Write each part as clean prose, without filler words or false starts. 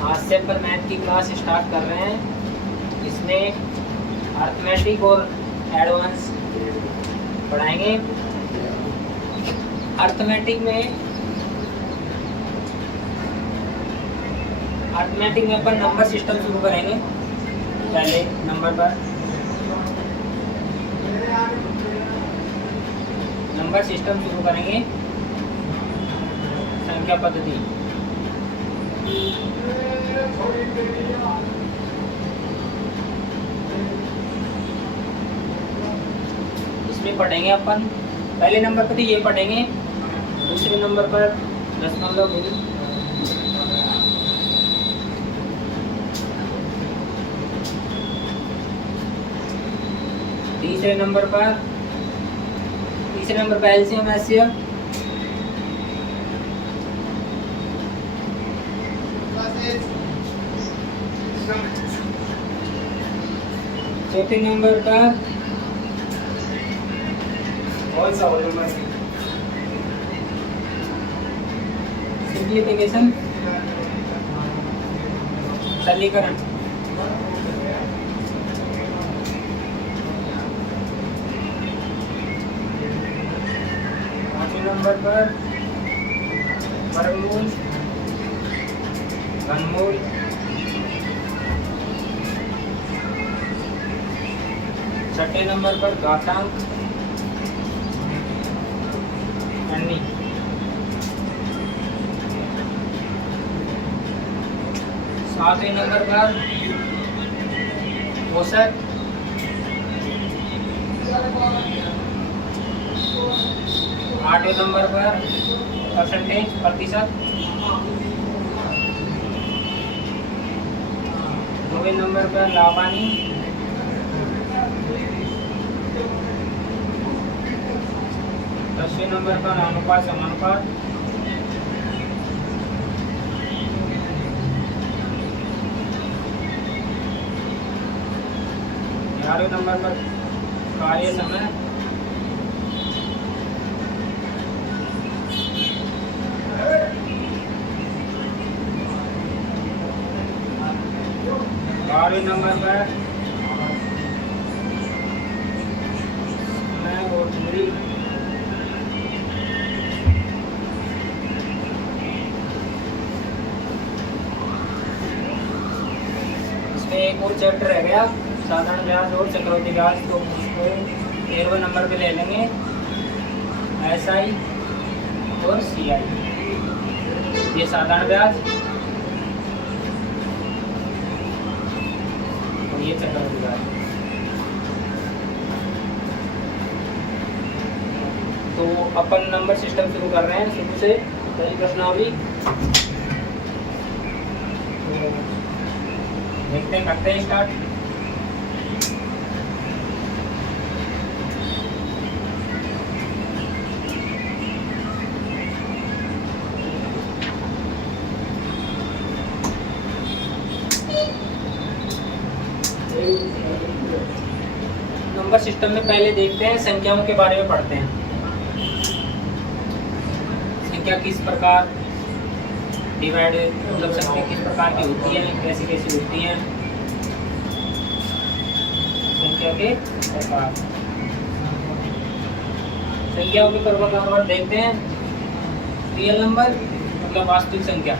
आज से अपन मैथ की क्लास स्टार्ट कर रहे हैं। इसमें अर्थमेटिक और एडवांस पढ़ाएंगे। अर्थमेटिक में अपन नंबर सिस्टम शुरू करेंगे। पहले नंबर सिस्टम शुरू करेंगे, संख्या पद्धति। इसमें पढ़ेंगे अपन पहले नंबर पर तो ये पढ़ेंगे, दूसरे नंबर पर दशमलव बिंदु, तीसरे नंबर पर एलसीएम एचसीएफ, चौथे नंबर पर कौन सा होल नंबर सिंप्लीफिकेशन, सरलीकरण। पांचवें नंबर पर वर्गमूल, घनमूल। छठे नंबर पर घातांक, अन्य। सातवें नंबर पर औसत। आठवें नंबर पर परसेंटेज, प्रतिशत। नौवें नंबर पर लाभानी। 10वें नंबर पर अनुपात समानुपात। 11वें नंबर पर कार्य समय। 12वें नंबर पर समय और दूरी। एक और चैप्टर रह गया, साधारण ब्याज और चक्रवृद्धि ब्याज, तो उसको 13वें नंबर पे ले लेंगे, एसआई और सीआई। ये साधारण ब्याज और ये चक्रवृद्धि ब्याज। तो अपन नंबर सिस्टम शुरू कर रहे हैं शुरू से, पहली प्रश्नावली देखते हैं, करते हैं स्टार्ट। नंबर सिस्टम में पहले देखते हैं, संख्याओं के बारे में पढ़ते हैं। संख्या किस प्रकार डिवाइड, मतलब संख्या किस प्रकार की होती है, कैसी कैसी होती है, संख्या के प्रकार। संख्याओं के प्रकार देखते हैं। रियल नंबर मतलब वास्तविक संख्या,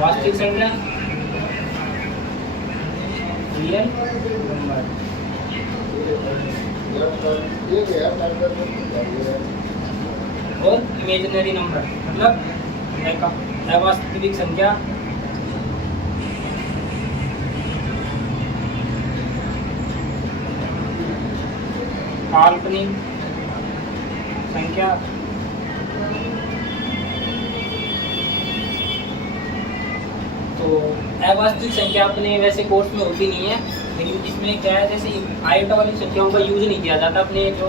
वास्तविक संख्या रियल नंबर, और इमेजिनरी नंबर मतलब अवास्तविक संख्या। काल्पनिक संख्या, तो अवास्तविक संख्या अपने वैसे कोर्स में होती नहीं है, लेकिन इसमें क्या है, जैसे आयोटा वाली संख्याओं का यूज नहीं किया जाता। अपने जो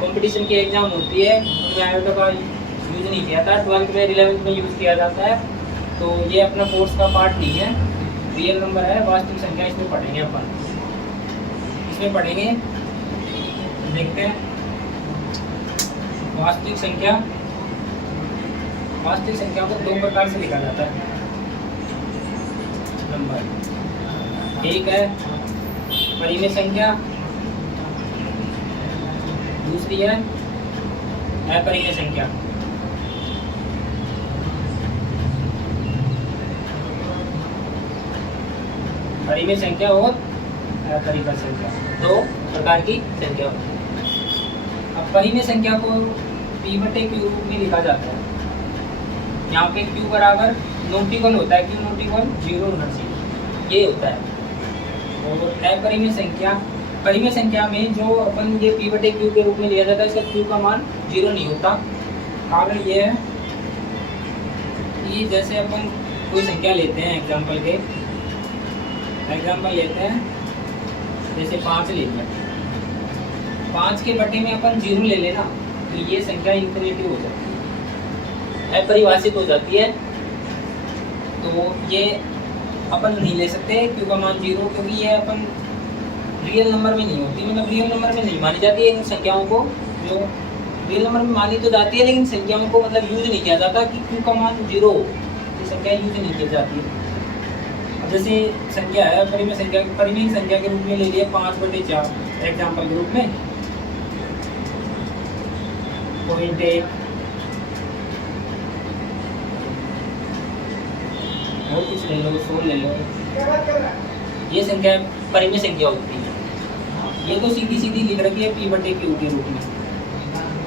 कंपटीशन की एग्जाम होती है उनमें आयोटा का यूज नहीं किया था, 12th में 11th में यूज किया जाता है, तो ये अपना कोर्स का पार्ट नहीं है। रियल नंबर है, वास्तविक संख्या, इसमें पढ़ेंगे अपन। इसमें पढ़ेंगे, देखते हैं वास्तविक संख्या वास्तविक संख्या को दो प्रकार से लिखा जाता है नंबर। एक है परिमेय संख्या, दूसरी है अपरिमेय संख्या। परिमेय संख्या और अपरिमेय संख्या दो प्रकार की संख्या होती है। अब परिमेय संख्या को p बटे q रूप में लिखा जाता है। यहाँ पे q बराबर नॉट इक्वल होता है, q नॉट इक्वल 0 होना चाहिए, ये होता है। और अपरिमेय संख्या, परिमेय संख्या में जो अपन ये p बटे q के रूप में लिया जाता है, इसका q का मान 0 नहीं होता। कारण ये है कि जैसे अपन कोई संख्या लेते हैं, एग्जाम्पल लेते हैं, जैसे 5 लेते हैं, 5 के बटे में अपन 0 ले लेना तो ये संख्या इन्फिनिटी हो जाती है, अपरिभाषित हो जाती है। तो ये अपन नहीं ले सकते q का मान 0, क्योंकि ये अपन रियल नंबर में नहीं होती, मतलब रियल नंबर में नहीं मानी जाती है। इन संख्याओं को जो रियल नंबर में मानी तो जाती है, लेकिन संख्याओं को मतलब यूज नहीं किया जाता कि q का मान 0 हो, ये संख्या यूज नहीं की जाती है। जैसे संख्या है परिमेय संख्या के रूप में ले लिए 5/4 एग्जाम्पल के रूप में, 0.1 और कुछ ले लो, 100 ले लो, ये संख्या परिमेय संख्या होती है। ये तो सीधी सीधी लिख रखी है p बटे q के रूप में।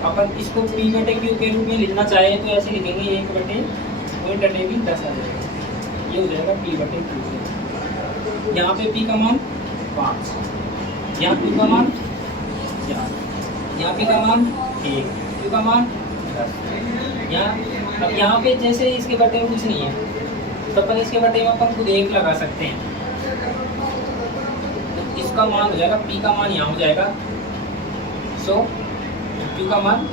अपन इसको p बटे q के रूप में लिखना चाहे तो ऐसे लिखेंगे 1/10 आ जाएगा, ये हो जाएगा p बटे q। यहाँ पे p का मान 5, यहाँ p का मान 4, यहाँ p का मान 1, q का मान 10। अब यहाँ पे जैसे इसके बटे में कुछ नहीं है तो अपन इसके बटे में अपन खुद 1 लगा सकते हैं, तो इसका मान हो जाएगा, p का मान यहाँ हो जाएगा 100, q का मान।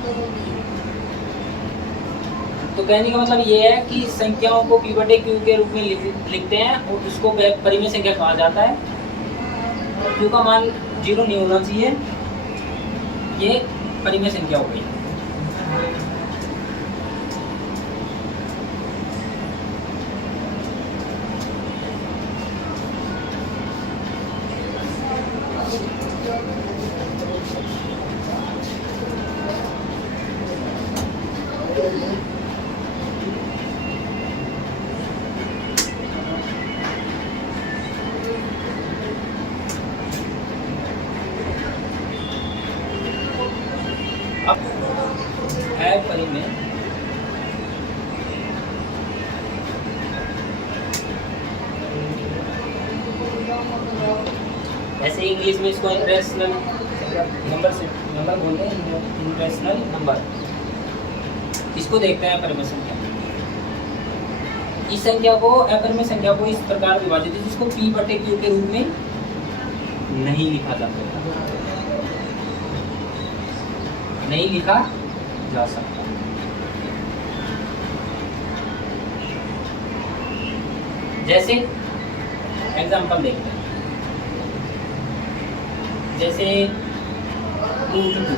तो कहने का मतलब ये है कि संख्याओं को p बटे q के रूप में लिखते हैं और उसको परिमेय संख्या कहा जाता है। q का मान 0 नहीं होना चाहिए, ये परिमेय संख्या हो गई। अब है परिमेय ऐसे इंग्लिश में इसको इरेशनल नंबर बोलते हैं, इरेशनल नंबर। इसको देखते हैं परिमेय संख्या। इस संख्या को अपरिमेय संख्या को इस प्रकार विभाजित है जिसको p बटे q के रूप में नहीं लिखा जा सकता। जैसे एग्जांपल देखते हैं, जैसे √2,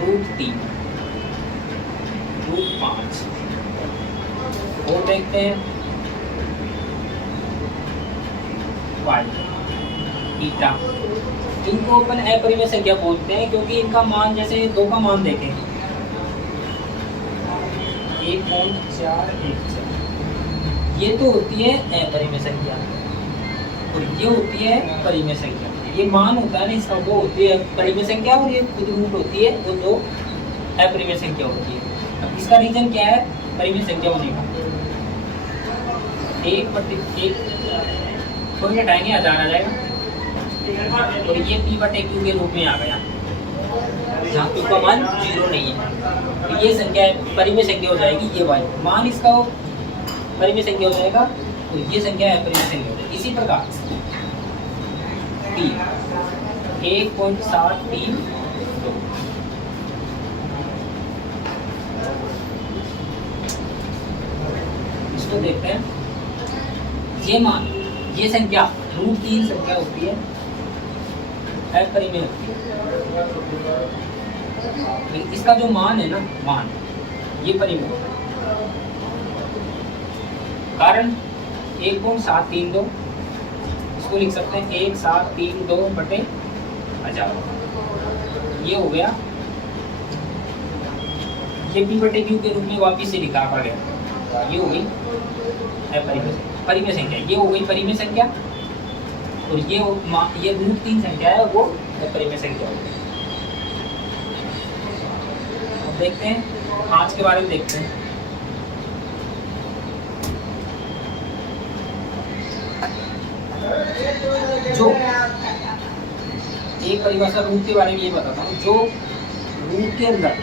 √3, √5 और देखते हैं y, बीटा। इनको अपन अपरिमेय संख्या बोलते हैं क्योंकि इनका मान, जैसे 2 का मान देखें 1.414, ये तो होती है अपरिमेय संख्या और ये होती है परिमेय संख्या। ये मान होता है ना इसका, वो होती है परिमेय संख्या और ये खुद रूट होती है, वो 2 अपरिमेय संख्या होती है। अब इसका रीजन क्या है परिमेय संख्या होने का? 1/1 थोड़ी हटाएंगे 1000 आ जाएगा और ये p बटे q के रूप में आ गया, जहाँ q का मान 0 नहीं है। तो ये संख्या परिमेय संख्या हो जाएगी, ये वाली मान इसका परिमेय संख्या हो जाएगा, तो ये संख्या है परिमेय संख्या हो जाएगी। इसी प्रकार 1.732 इसको देखते हैं। ये मान, ये संख्या √3 संख्या होती है, अपरिमेय होती है। इसका जो मान है ना, मान ये परिमेय होता है। कारण 1.732, इसको लिख सकते हैं 1732/1000। ये हो गया, ये P/Q के रूप में वापिस से लिखा गया। ये हो गई परिमेय संख्या, ये हो गई परिमेय संख्या, और ये √3 संख्या है वो परिमेय संख्या होगी। अब देखते हैं 5 के बारे में देखते हैं। जो एक परिभाषा रूट के बारे में ये बताता हूँ, जो रूट के अंदर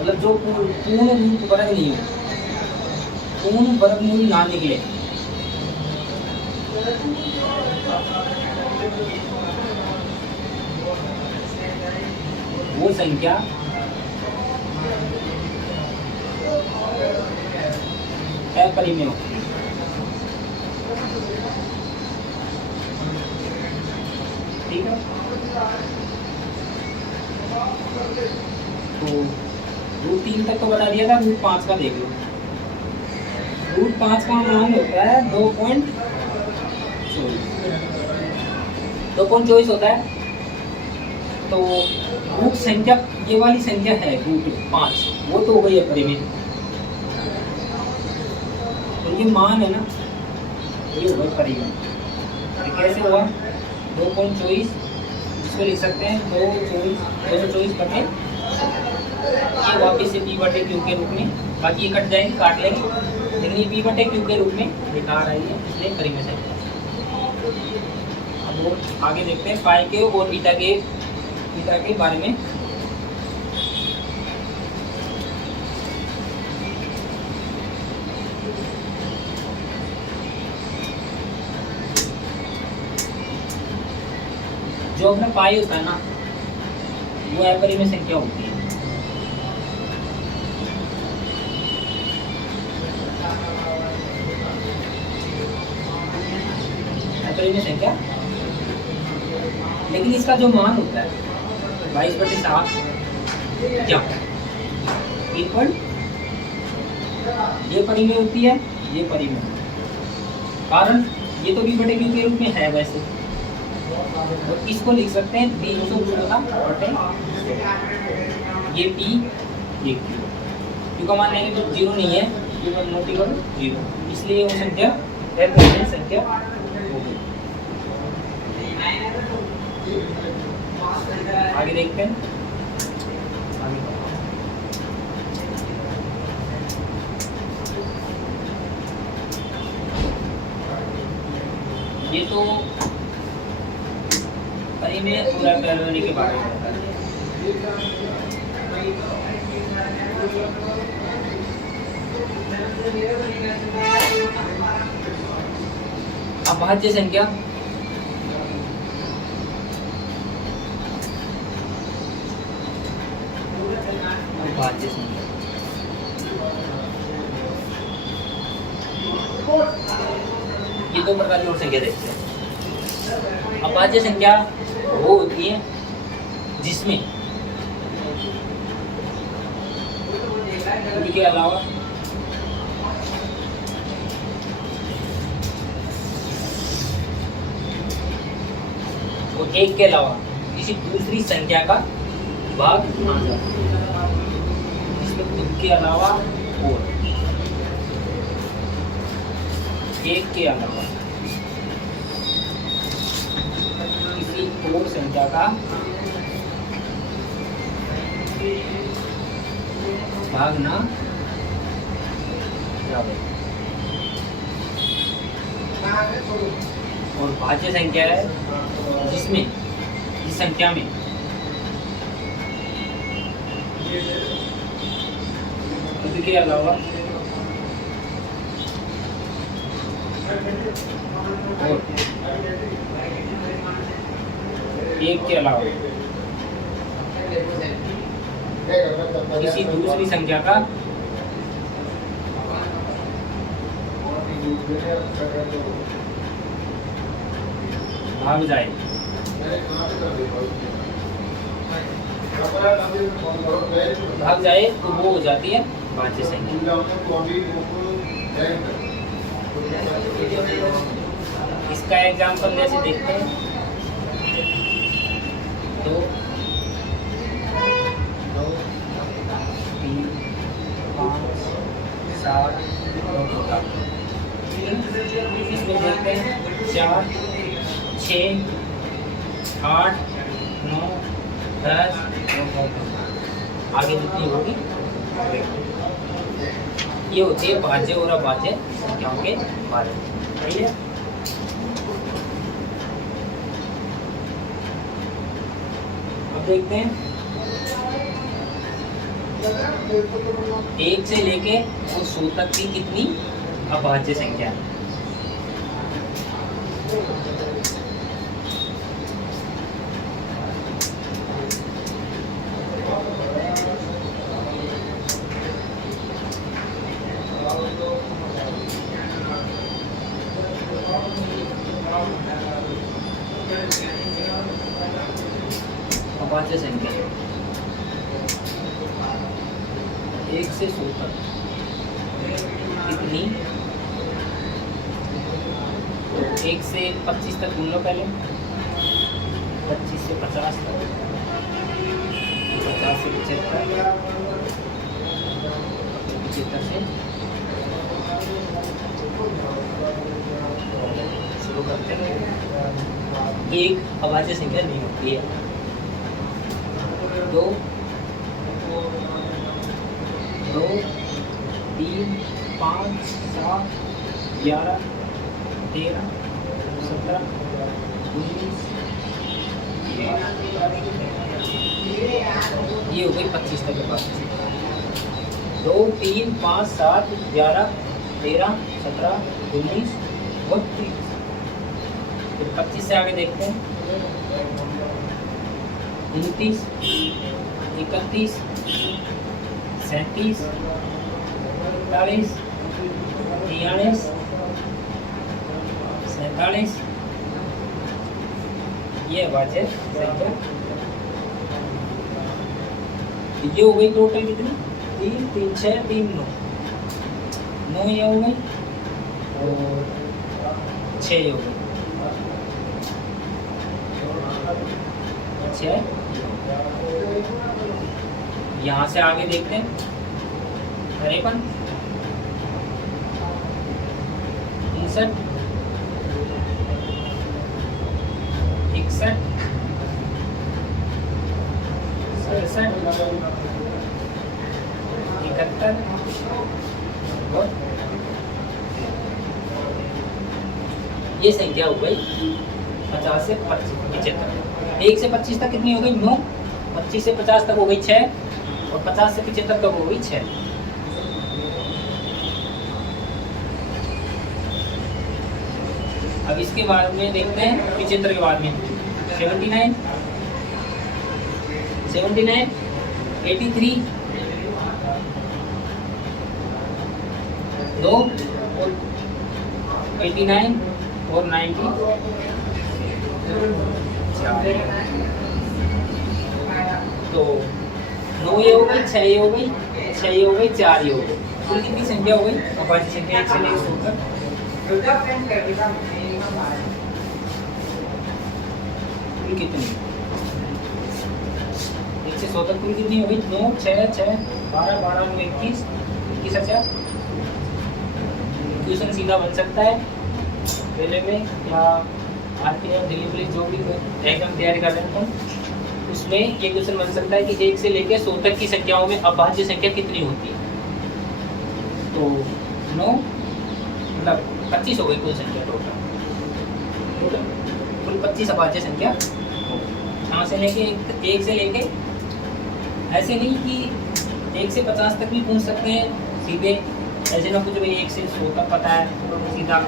मतलब जो पूर्ण रूट वर्ग नहीं हो, पूर्ण वर्गमूल ना निकले, वो संख्या अपरिमेय होती है। ठीक है, तो √3 तक तो बता दिया था, √5 का देख लो। √5 का मान होता है 2.24 होता है। तो रूट संख्या, ये वाली संख्या है √5, वो तो हो गई है परिमेय। तो ये मान है ना, ये हो गई परिमेय। तो कैसे हुआ 2.24, इसको लिख सकते हैं 224/, ये वापिस से P/Q के रूप में, बाकी ये कट जाएंगे, काट लेंगे, लेकिन ये P/Q के रूप में दिखा रही है, इसलिए परिमेय संख्या। अब वो आगे देखते हैं पाई के और बीटा के बारे में। जो अपना पाई होता है ना, वो अपरिमेय संख्या होती है। अपरिमेय संख्या, लेकिन इसका जो मान होता है 22/7 क्या, ये परिमेय होती है, ये परिमेय। कारण ये तो P/Q के रूप में है वैसे, तो इसको लिख सकते हैं 316/, ये P, ये Q। Q का मान लेंगे तो 0 नहीं है, Q का नॉट इक्वल 0, इसलिए वो संख्या अपरिमेय संख्या होगी। आगे देखते हैं। ये तो परिमेय पूरा करने के बारे में होता है। अभाज्य संख्या, अभाज्य संख्या, ये दो प्रकार की और संख्या देखते हैं। अभाज्य संख्या वो होती है जिसमें के अलावा वो एक के अलावा किसी दूसरी संख्या का भाग ना जाए, इसमें खुद के अलावा और एक के अलावा किसी और संख्या का भाग ना जाए। और भाज्य संख्या है जिसमें इस संख्या में खुद के अलावा और एक के अलावा किसी दूसरी संख्या का भाग जाए। भाग जाए तो वो हो जाती है भाज्य संख्या। इसका एग्जाम्पल जैसे देखते हैं, 2 2 3 5 7 9 इसमें देखते हैं 4 6 8 9 10 आगे जितनी होगी ये होती है भाज्य और अभाज्य संख्याओं के बारे में। सही है। अब देखते हैं 1 से लेके और 100 तक की कितनी अभाज्य संख्या है। अभाज्य संख्या 1 से 100 तक कितनी, 1 से 25 तक बोल लो पहले, 25 से 50 तक, 50 से 75, 75 से शुरू करते हैं। एक अभाज्य संख्या नहीं होती है। 2 2 3 5 7 11 13 17 19 ये हो गई 25 तक के पास। 2 3 5 7 11 13 17 19 और 30। फिर 25 से आगे देखते हैं 29 31 37 48 43 47 ये अभाज्य संख्या। ये हो गई टोटल कितनी, 3 3 6 3 9 9 ये हो गई और 6 ये हो गई 6। यहाँ से आगे देखते हैं 53 59 61 67 71 और ये संख्या हो गई 50 से 75। 1 से 25 तक कितनी हो गई 9, 25 से 50 तक हो गई 6 और 50 से 75 तक हो गई 6। अब इसके बाद में देखते हैं 75 के बाद में 79 83 2 और 89 और 90 तो 9 ये हो गई 6 ये हो गई 6 ये हो गई 4 ये हो गई। कुल कितनी संख्या हो गई अभाज्य संख्या 1 से लेकर 100 तक। कुल कितनी 1 से 100 तक कुल कितनी हो गई 9 6 6 12 12 9 21 21 अच्छा। क्वेश्चन सीधा बन सकता है पहले में या आरपीएम दिल्ली पुलिस जो भी एग्जाम तैयारी कर रहे हैं तो उसमें ये क्वेश्चन बन सकता है कि 1 से लेकर 100 तक की संख्याओं में अभाज्य संख्या कितनी होती है। तो 9 मतलब 25 हो गई कुल संख्या टोटल कुल 25 अभाज्य संख्या। यहाँ से लेके 1 से लेके ऐसे नहीं कि 1 से 50 तक भी पूछ सकते हैं सीधे, ऐसे ना कुछ भाई 1 से 100 तक पता है सीधा,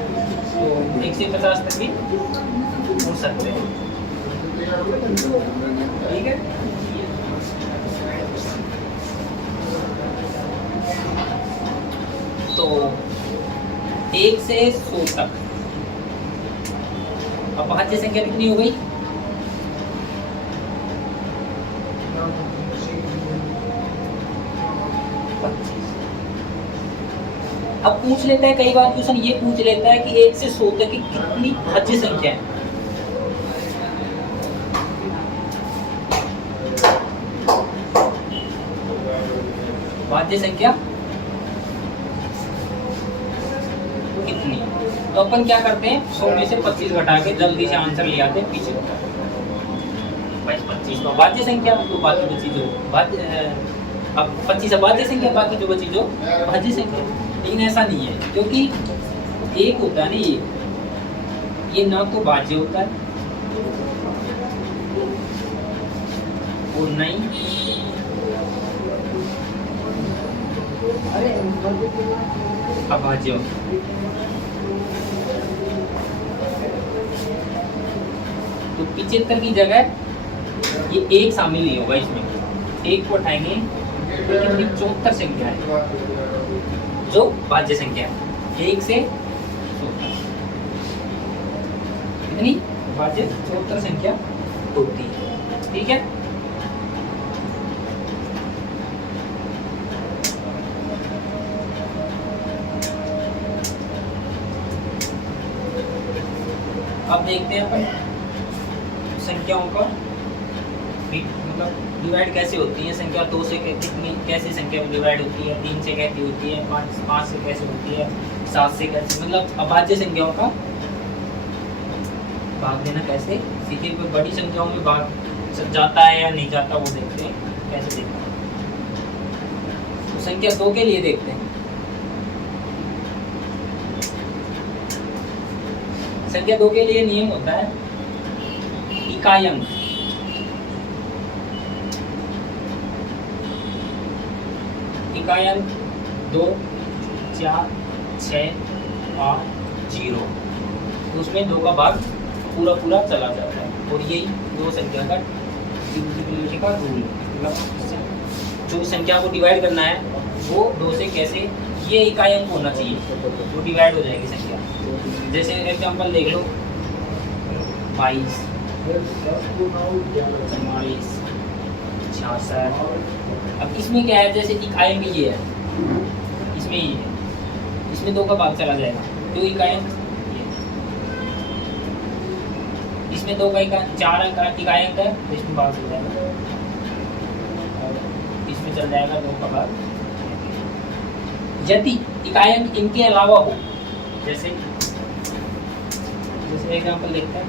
तो 1 से 50 तक भी पूछ सकते हैं। ठीक है। तो 1 से 100 तक अभाज्य संख्या कितनी हो गई अब पूछ लेता है, कई बार क्वेश्चन ये पूछ लेता है कि 1 से 100 तक की कितनी भाज्य संख्या है। भाज्य संख्या कितनी? तो अपन क्या करते हैं, 100 में से 25 घटा के जल्दी से आंसर ले आते हैं पीछे। 25 तो भाज्य संख्या, तो बाकी बची जो अब 25 अभाज्य संख्या, बाकी जो बची जो भाज्य संख्या। लेकिन ऐसा नहीं है, क्योंकि एक होता है ना ये ना तो भाज्य होता है और नहीं अभाज्य होता है। तो 75 की जगह ये एक शामिल नहीं होगा इसमें, एक को उठाएंगे तो कितनी 74 संख्या है जो भाज्य संख्या है। 1 से 74 कितनी भाज्य 74 संख्या होती है। ठीक है, अब देखते हैं अपन संख्याओं का मतलब डिवाइड कैसे होती है। संख्या 2 से कितनी कैसे संख्या डिवाइड होती है, 3 से कैसे होती है, 5 से कैसे होती है, 7 से कैसे, मतलब अभाज्य संख्याओं का भाग देना कैसे सीखे। कोई बड़ी संख्याओं में भाग जाता है या नहीं जाता वो देखते हैं, कैसे देखते हैं। तो संख्या 2 के लिए देखते हैं। संख्या 2 के लिए नियम होता है इकाई अंक। इकाई अंक 2, 4, 6, 8, 0। उसमें 2 का भाग पूरा पूरा चला जाता है और यही 2 संख्या का डिविजिबिलिटी का रूल है। मतलब जो संख्या को डिवाइड करना है वो 2 से कैसे, ये इकाई अंक होना चाहिए, वो डिवाइड हो जाएगी संख्या। जैसे एग्जांपल देख लो 22, 44, 66। अब इसमें क्या है, जैसे इकाई अंक ये है, इसमें ये है, इसमें 2 का भाग चला जाएगा तो इकाई अंक ये, इसमें 2 का 4 अंक इकाई अंक है तो इसमें भाग चल जाएगा, इसमें चल जाएगा 2 का भाग। यदि इकाई अंक इनके अलावा हो, जैसे एग्जांपल देखते हैं,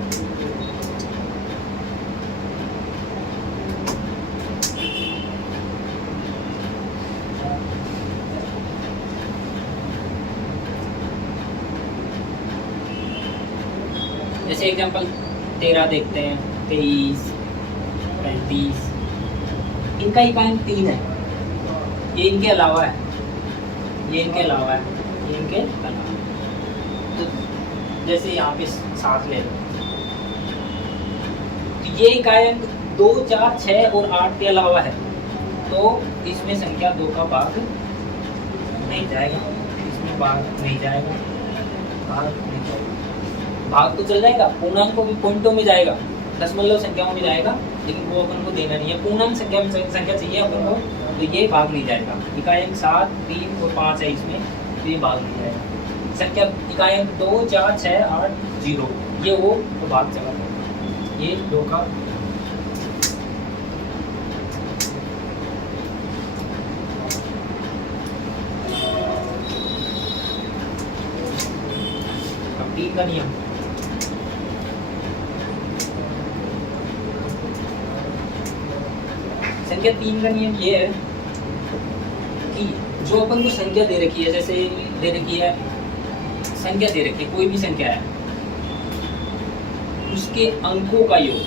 जैसे एग्जांपल 13 देखते हैं, 23, 35। इनका इकाई अंक 3 है, ये इनके अलावा है, ये इनके अलावा है, ये इनके अलावा। तो जैसे यहाँ पे 7 ले लो, तो ये इकाई अंक 2, 4, 6 और 8 के अलावा है, तो इसमें संख्या 2 का भाग नहीं जाएगा, इसमें भाग नहीं जाएगा, भाग नहीं जाएगा। भाग तो चल जाएगा, पूर्णांक को भी पॉइंटों में जाएगा, दशमलव संख्याओं में जाएगा, लेकिन वो अपन को देना नहीं है। पूर्णांक संख्या चाहिए अपन को, तो ये भाग नहीं जाएगा। इकाई अंक 7, 3 और 5 है इसमें, तो ये भाग नहीं जाएगा। संख्या इकाई अंक 2, 4, 6, 8, 0 ये वो तो भाग चला जाएगा। ये 2 का अब 3 का नियम। संख्या 3 का नियम ये है कि जो अपन को संख्या दे रखी है, जैसे दे रखी है संख्या दे रखी है, कोई भी संख्या है, उसके अंकों का योग,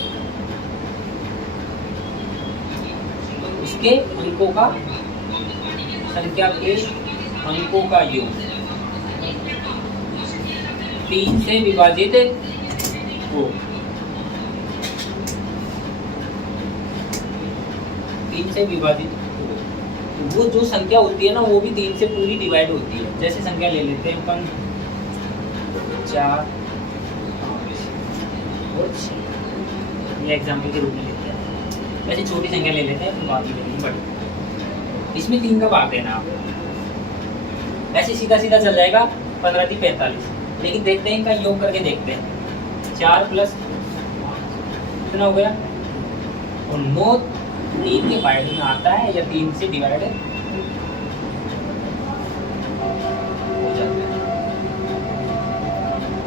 उसके अंकों का, संख्या के अंकों का योग 3 से विभाजित हो, 3 से विभाजित हो। वो जो संख्या होती है ना, वो भी 3 से पूरी डिवाइड होती है। जैसे संख्या ले लेते हैं अपन 4, 5 और 6, ये एग्जाम्पल के रूप में लेते हैं। वैसे छोटी संख्या ले लेते हैं, तो बाकी लेनी बड़ी। इसमें 3 का भाग देना आप, ऐसे सीधा सीधा चल जाएगा 15 × 45। लेकिन देखते हैं इनका योग करके देखते हैं। 4 + कितना हो गया, और 9 3 के बाइड में आता है या 3 से डिवाइड हो जाता है।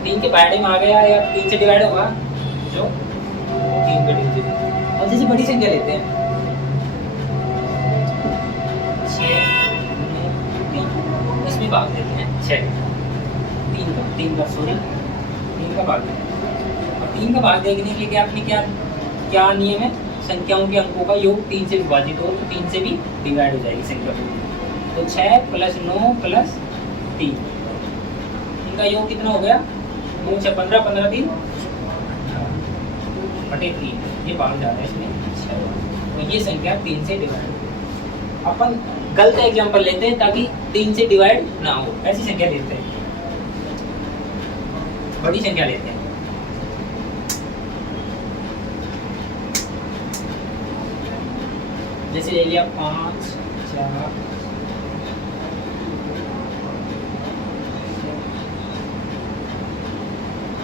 3 के बाइड में आ गया या 3 से डिवाइड होगा, जो 3 का डिजिट। अब जैसे बड़ी संख्या लेते हैं 6 9 3, इसमें भाग देते हैं 6 3 का सॉरी 3 का भाग देते हैं। और 3 का भाग देखने के लिए आपने क्या नियम है, संख्याओं के अंकों का योग 3 से विभाजित हो तो 3 से भी डिवाइड हो जाएगी संख्या पूरी। तो 6 + 9 + 3, इनका योग कितना हो गया, 9 6 15 15 3 बटे 3, ये भाग जा रहा है इसमें 6। तो ये संख्या 3 से डिवाइड। अपन गलत एग्जांपल लेते हैं ताकि 3 से डिवाइड ना हो, ऐसी संख्या लेते हैं, बड़ी संख्या लेते हैं। जैसे ले लिया 5 4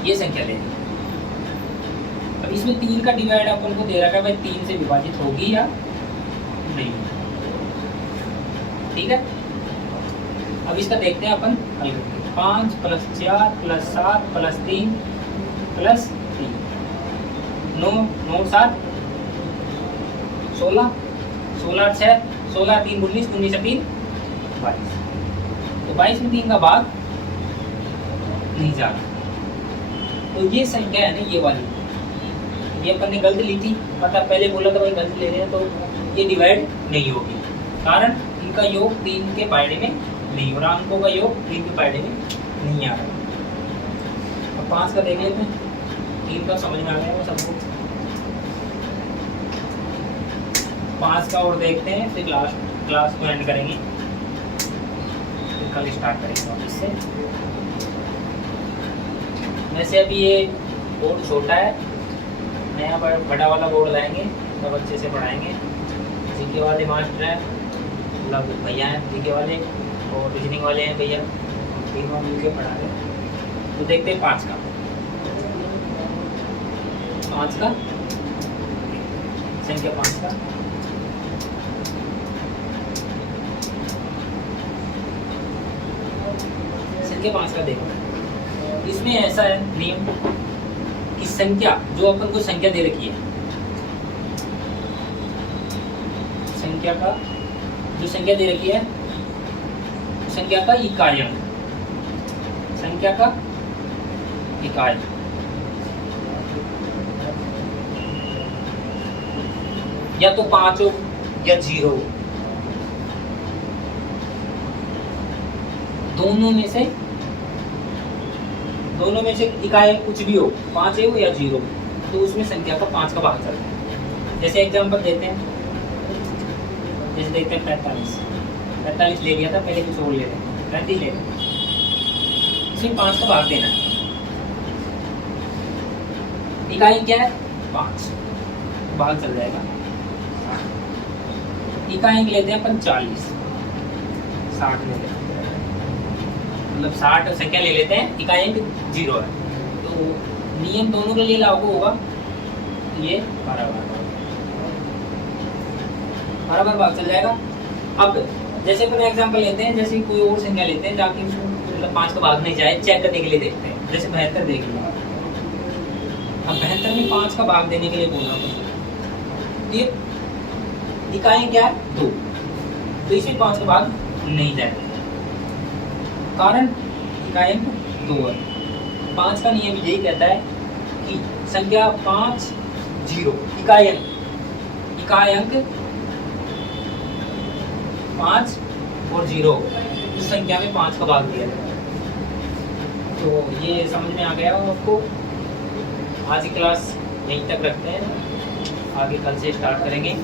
ये संख्या ले ली। अब इसमें 3 का डिवाइड अपन को दे रखा है भाई, 3 से विभाजित होगी या नहीं, ठीक है। अब इसका देखते हैं अपन हल करके। 5 + 4 + 7 + 3 + 3 9 9 7 16 16 6 16 3 19 19 3 22। तो 22 में 3 का भाग नहीं जा रहा। तो ये संख्या है ना, ये वाली, ये अपन ने गलत ली थी, पता पहले बोला था भाई गलत ले रहे हैं, तो ये डिवाइड नहीं होगी, कारण इनका योग 3 के पायड़े में नहीं हो रहा, अंकों का योग 3 के पायड़े में नहीं आ रहा। अब 5 का देख लेते हैं, 3 का समझ में आ गया वो सबको। 5 का और देखते हैं, फिर लास्ट क्लास को एंड करेंगे, फिर कल स्टार्ट करेंगे वापस से। वैसे अभी ये बोर्ड छोटा है, नया बड़ा वाला बोर्ड लाएंगे तब अच्छे से पढ़ाएंगे। जीके वाले मास्टर हैं, मतलब भैया हैं जीके वाले, और रीजनिंग वाले हैं भैया, तीनों मिल के पढ़ा रहे हैं। तो देखते हैं 5 का संख्या 5 का संख्या 5 का देखो। इसमें ऐसा है नियम कि संख्या जो अपन को संख्या दे रखी है, संख्या का जो संख्या दे रखी है, संख्या का इकाई अंक, संख्या का इकाई या तो 5 हो या 0 हो, दोनों में से इकाई कुछ भी हो, 5 हो या 0 हो, तो उसमें संख्या का 5 का भाग चलता है। जैसे एग्जांपल देते हैं, जैसे देखते हैं 45 ले लिया था, पहले कुछ और ले लेते हैं, 35 ले लेते हैं, इसमें 5 का भाग देना है। इकाई क्या है, 5, भाग चल जाएगा। इकाई लेते हैं अपन 40 60 ले लेते हैं, मतलब 60 संख्या ले लेते हैं, इकाई 0 है, तो नियम दोनों के लिए लागू होगा। ये बराबर भाग चल जाएगा। अब जैसे अपन एग्जांपल लेते हैं, जैसे कोई और संख्या लेते हैं ताकि मतलब 5 का भाग नहीं जाए, चेक करने के लिए देखते हैं। जैसे 72 देख लो, अब 72 में 5 का भाग देने के लिए बोलना पड़ेगा। ये इकाई क्या है, 2, तो इसमें 5 का भाग नहीं जाएगा, कारण इकाई 2 है। 5 का नियम यही कहता है कि संख्या 5 0 इकाई अंक 5 और 0 उस संख्या में 5 का भाग दिया जाए। तो ये समझ में आ गया आपको। आज की क्लास यहीं तक रखते हैं, आगे कल से स्टार्ट करेंगे।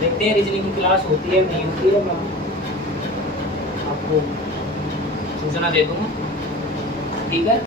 देखते हैं रीजनिंग की क्लास होती है नहीं होती है, मैं आपको सूचना दे दूँगा, ठीक है।